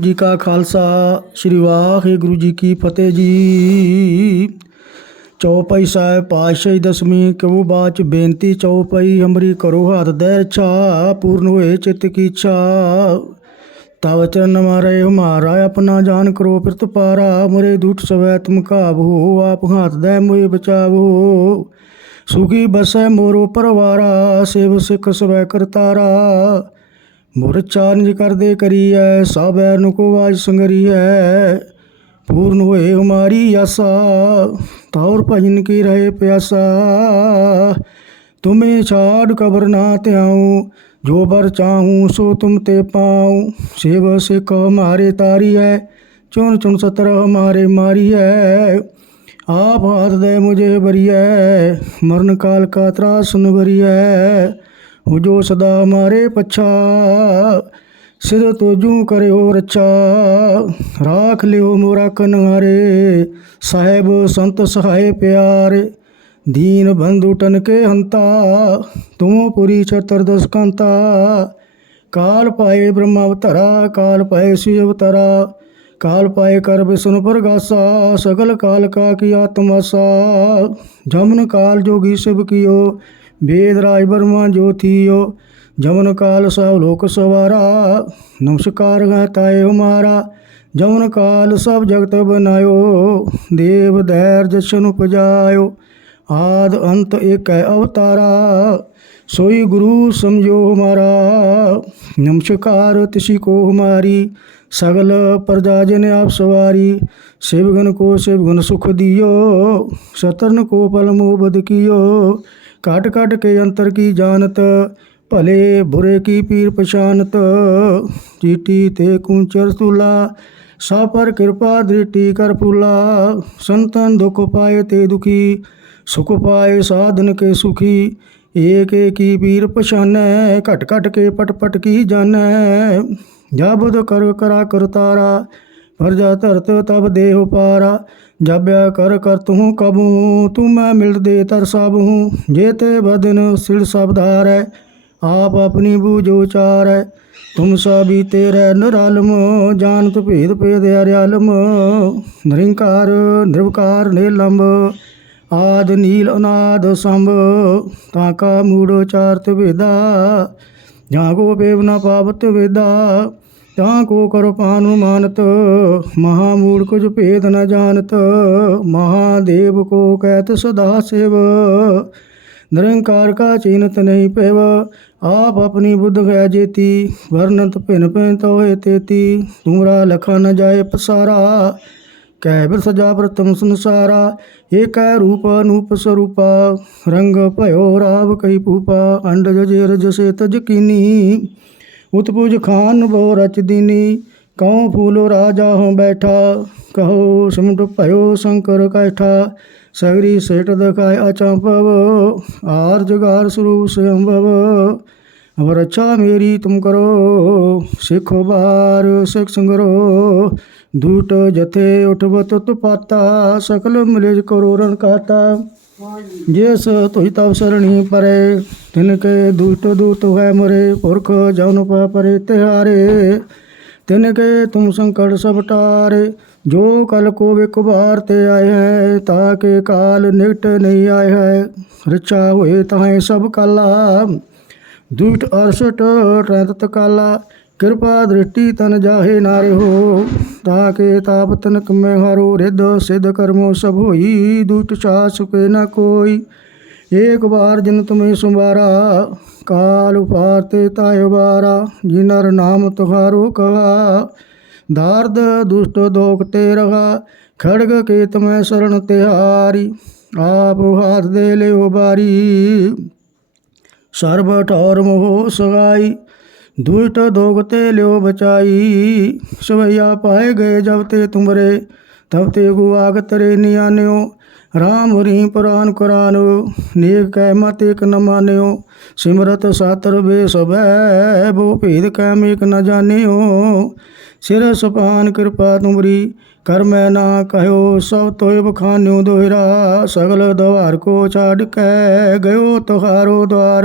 ਜੀ ਕਾ ਖਾਲਸਾ, ਸ੍ਰੀ ਵਾਹਿਗੁਰੂ ਜੀ ਕੀ ਫਤਿਹ ਜੀ। ਚੌਪਈ ਸਾਹਿਬ ਪਾਤਸ਼ਾਹੀ ਦਸਵੀਂ ਕਬੂ ਬਾਚ ਬੇਨਤੀ ਚੌਪਈ ਹਮਰੀ ਕਰੋ ਹੱਥ ਦੇ ਇੱਛਾ, ਪੂਰਨ ਹੋਏ ਚਿੱਤ ਕੀ ਇੱਛਾ। ਤਵ ਚਰਨ ਮਾਰੇ ਹਮਾਰਾ, ਆਪਣਾ ਜਾਨ ਕਰੋ ਫਿਰਤ ਪਾਰਾ, ਮੁਰੇ ਦੁੱਟ ਸਵੈ ਤੁਮ ਹੋ ਆਪ ਹੱਥ ਦੇ ਮੋਹਿ ਬਚਾਵੋ। ਸੁਖੀ ਬਸੈ ਮੋਰੋ ਪਰਵਾਰਾ, ਸੇਵ ਸਿਖ ਸਵੈ ਕਰਤਾਰਾ। ਮੁਰ ਚਾਰਜ ਕਰਦੇ ਕਰੀਐ ਸਭੈ ਨੂੰ ਕੋ ਆਜ ਸੰਗਰੀਐ। ਪੂਰਨ ਹੋਏ ਹਮਾਰੀ ਆਸਾ, ਤੌਰ ਭਜਨ ਕੀ ਰਹੇ ਪਿਆਸਾ। ਤੁਮੇ ਛਾੜ ਕਬਰ ਨਾ ਧਿਆਉ, ਜੋ ਬਰ ਚਾਹੂੰ ਸੋ ਤੁਮ ਤੇ ਪਾਉ। ਸੇਵ ਸਿਖ ਹਮਾਰੇ ਤਾਰੀਐ, ਚੁਣ ਚੁਣ ਸਤਰ ਹਮਾਰੇ ਮਾਰੀਐ। ਆਪ ਹਾਥ ਦੇ ਮੁਝੇ ਬਰੀਐ, ਮਰਨ ਕਾਲ ਕਾ ਤਰਾਸ ਸੁਨ ਬਰੀਐ ਹੋ ਜੋ ਸਦਾ ਮਾਰੇ ਪਛਾ ਸਿਧ ਤੁਜੂ ਕਰਿਓ ਰਚਾ ਰਾਖ ਲਿਓ ਮੋਰਾ ਕਨਹਾਰੇ ਸਾਹਿਬ ਸੰਤ ਸਹਾਏ ਪਿਆਰੇ। ਦੀਨ ਬੰਧੂ ਟਨਕੇ ਹੰਤਾ ਤੁਮ ਪੁਰੀ ਛਤਰ ਦਸ ਕੰਤਾ। ਕਾਲ ਪਾਏ ਬ੍ਰਹਮ ਅਵਤਾਰਾ, ਕਾਲ ਪਾਏ ਸਿਵ ਅਵਤਾਰਾ। ਕਾਲ ਪਾਏ ਕਰ ਵਿਸ਼ਨ ਪ੍ਰਗਾਸਾ, ਸਗਲ ਕਾਲ ਕਾ ਕੀ ਆਤਮਾਸਾ। ਜਮਨ ਕਾਲ ਜੋਗੀ ਸਿਵ ਕੀਓ ਵੇਦ ਰਾਜ ਬਰਮਾ ਜੋਤੀਓ ਜਮਨ ਕਾਲ ਸਭ ਲੋਕ ਸਵਾਰਾ। ਨਮਸਕਾਰ ਹੈ ਤਾਏ ਹਮਾਰਾ ਜਮਨ ਕਾਲ ਸਭ ਜਗਤ ਬਨਾਇਓ। ਦੇਵ ਦੈਰ ਜਸ਼ਨ ਉਪਜਾਇਓ, ਆਦ ਅੰਤ ਏਕ ਹੈ ਅਵਤਾਰਾ। ਸੋਈ ਗੁਰੂ ਸਮਝੋ ਹਮਾਰਾ ਨਮਸਕਾਰ ਤਿਸੀ ਕੋ ਹਮਾਰੀ ਸਗਲ ਪ੍ਰਜਾ ਜਨ ਆਪ ਸਵਾਰੀ, ਸਿਵਗਨ ਕੋ ਸਿਵਗਨ ਸੁਖ ਦਿਓ, ਸਤਰਨ ਕੋ ਪਲ ਮੋਹ ਬਦ ਕੀਓ। ਕਾਟ ਕਾਟ ਕੇ ਅੰਤਰ ਕੀ ਜਾਣਤ, ਭਲੇ ਬੁਰੇ ਕੀ ਪੀਰ ਪਛਾਨਤ। ਚੀਟੀ ਤੇ ਕੁੰਚਰ ਤੁਲਾ ਸਾ ਪਰ ਕਿਰਪਾ ਦ੍ਰਿਟੀ ਕਰ ਫੁਲਾ। ਸੰਤਨ ਦੁਖ ਪਾਏ ਤੇ ਦੁਖੀ, ਸੁਖ ਪਾਏ ਸਾਧਨ ਕੇ ਸੁਖੀ। ਏਕ ਏਕੀ ਪੀਰ ਪਛਾਨੈ, ਘਟ ਘਟ ਕੇ ਪਟ ਪਟ ਕੀ ਜਾਣੈ। ਜਬਦ ਕਰ ਕਰਾ ਕਰ ਤਾਰਾ, ਫਰਜਾ ਧਰਤ ਤਬ ਦੇਹ ਪਾਰਾ ਜਬਿਆ ਕਰ ਕਰ ਤੂੰ ਕਬੂ, ਤੂੰ ਮੈਂ ਮਿਲਦੇ ਤਰ ਸਭ ਹੂੰ ਜੇ ਤੇ ਬਦਨ ਸਿਰ ਸਭ ਧਾਰੈ, ਆਪ ਆਪਣੀ ਬੂਝੋ ਚਾਰੈ ਤੁਮ ਸਭੀ ਤੇਰੇ ਨਿਰਾਲਮ, ਜਾਣਤ ਭੇਦ ਭੇਦ ਅਰਿਆਲਮ ਨਿਰੰਕਾਰ, ਨਿਰਵਕਾਰ ਨਿਲੰਬ ਆਦ ਨੀਲ ਅਨਾਦ ਸੰਭ, ਤਾਂ ਕਾ ਮੂੜੋ ਚਾਰਤ ਵੇਦਾ। ਜਾਂ ਕੋ ਪੇਵ ਨ ਪਾਵਤ ਵੇਦਾ। ਤਾਂ ਕੋ ਕਰੋ ਪਾਨੁ ਮਾਨਤ, ਮਹਾ ਮੂੜ ਕੁਝ ਭੇਦ ਨ ਜਾਣਤ, ਮਹਾਦੇਵ ਕੋ ਕਹਿਤ ਸਦਾ ਸੇਵ। ਨਿਰੰਕਾਰ ਕਾ ਚਿੰਤ ਨਹੀਂ ਪੈਵ, ਆਪ ਆਪਣੀ ਬੁੱਧ ਹੈ ਜੇਤੀ ਵਰਨਤ ਭਿਨ ਭਿਨ ਤੋਏ ਤੇਤੀ, ਤੁਮਰਾ ਲਖਾ ਨ ਜਾਏ ਪਸਾਰਾ। ਕਹਿ ਬਿਰ ਸਜਾ ਪ੍ਰਤਮ ਸੰਸਾਰਾ, ਏਕੈ ਰੂਪ ਅਨੂਪ ਸਰੂਪਾ। ਰੰਗ ਭਇਓ ਰਾਵ ਕਈ ਭੂਪਾ ਅੰਡ ਜਜੇ ਰਜ ਸੇ ਤਜ ਕੀਨੀ। ਉਤਪੁਜ ਖਾਨ ਬੋ ਰਚ ਦੀਨੀ, ਕਉ ਫੂਲੋ ਰਾਜਾ ਹਉ ਬੈਠਾ, ਕਹੋ ਸਿਮਟ ਭਇਓ ਸ਼ੰਕਰ ਕੈਠਾ, ਸਗਰੀ ਸੇਟ ਦਖਾਇ ਅਚੰਪਵ ਆਰ ਜਗਾਰ ਸਰੂਪ ਸੰਭਵ ਅਵਰ ਅੱਛਾ ਮੇਰੀ ਤੁਮ ਕਰੋ, ਸਿੱਖੋ ਬਾਰ ਸਿੱਖ ਸੰਗਰੋ, ਦੂਟ ਜਥੇ ਉਠਵ ਤੁਤ ਪਾਤਾ, ਸਕਲ ਮਿਲੇਜ ਕਰੋ ਰਣ ਕਾਤਾ। ਜਿਸ ਤੁਈ ਤਵ ਸਰਣੀ ਪਰੇ, ਤਿਨ ਕੇ ਦੂਟ ਦੂਤ ਹੈ ਮਰੇ, ਪੁਰਖ ਜਨ ਪਾ ਪਰੇ ਤਿਹਾਰੇ। ਤਿਨ ਕੇ ਤੁਮ ਸੰਕਟ ਸਭ ਟਾਰੇ, ਜੋ ਕਲ ਕੋ ਵਿਕਬਾਰ ਤੇ ਆਏ ਹੈ, ਤਾ ਕੇ ਕਾਲ ਨਿਕਟ ਨਹੀਂ ਆਏ ਹੈ। ਰਚਾ ਹੋਏ ਤਾਹੇ ਸਭ ਕਾਲਾ, ਦੁਸ਼ਟ ਅਰਸਟ ਟ੍ਰੈਤ ਕਾਲਾ ਕਿਰਪਾ ਦ੍ਰਿਸ਼ਟੀ ਤਨ ਜਾਹੇ ਨਾਰੇ ਹੋ, ਤਾ ਕੇ ਤਾਪ ਤਨ ਮੈਂ ਹਾਰੋ ਰਿੱਧ ਸਿਧ ਕਰਮੋ ਸਭ ਹੋਈ ਦੁਟ ਚਾ ਸੁਕੇ ਨ ਕੋਈ। ਏਕ ਬਾਰ ਜਿਨ ਤੁਮੇ ਸੁਮਾਰਾ ਕਾਲ ਉਪਾਰ ਤੇ ਤਾਇ ਬਾਰਾ ਜਿਨਰ ਨਾਮ ਤੁਹਾਰੋ ਕਹਾ। ਦਾਰਦ ਦੁਸ਼ਟ ਦੋਖ ਤੇ ਰਹਾ, ਖੜਗ ਕੇ ਤਮੈ ਸਰਣ ਤਿਹਾਰੀ, ਆਪ ਹਾਥ ਦੇ ਲਿਓ ਬਾਰੀ। ਸਰਬ ਠੌਰ ਮੋਹ ਸਗਾਈ ਦੁਸ਼ਟ ਦੋਗ ਤੇ ਲਿਓ ਬਚਾਈ, ਸਵਈਆ ਪਾਏ ਗਏ ਜਬ ਤੇ ਤੁਮਰੇ, ਤਬ ਤੇ ਗੁਆਗ ਤਰੇ ਨਿਆਨਿਓ ਰਾਮ ਹਰੀ ਪੁਰਾਨ ਕੁਰਾਨ, ਨੇਕ ਕੈ ਮਤ ਇਕ ਨ ਮਾਨਿਓ, ਸਿਮਰਤ ਸਾਤਰ ਬੇ ਸਭੈ ਬੋ ਭੇਦ ਕੈ ਮੇਕ ਨ ਜਾਣਿਓ। ਸਿਰ ਸੁਪਾਨ ਕਿਰਪਾ ਤੁਮਰੀ, ਕਰ ਮੈਂ ਨਾ ਕਹਿਓ, ਸਭ ਤੋਇ ਬਖਾਨਿਓ ਦੋਹਿਰਾ, ਸਗਲ ਦਵਾਰ ਕੋ ਛਾੜ ਕੇ, ਗਇਓ ਤੁਹਾਰੋ ਦਵਾਰ।